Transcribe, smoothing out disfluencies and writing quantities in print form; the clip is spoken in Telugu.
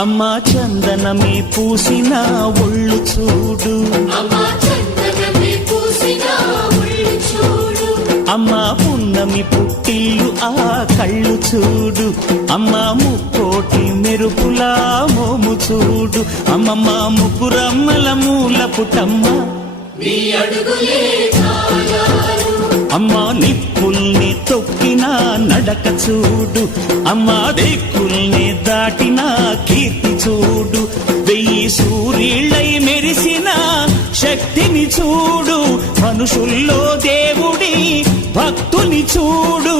అమ్మా చందనమే పూసిన ఒళ్ళు చూడు, అమ్మా పున్నమి పుట్టిల్లు ఆ కళ్ళు చూడు, అమ్మా ముక్కోటి మెరుపులా మోము చూడు, అమ్మమ్మ ముగ్గురమ్మల మూల పుటమ్మ అమ్మా నిప్పుల్ని తొక్కిన నడక చూడు, అమ్మా దిక్కుల్ని దాటిన కీర్తి చూడు, 1000 సూర్యుళ్ళై మెరిసిన శక్తిని చూడు, మనుషుల్లో దేవుడి భక్తుని చూడు.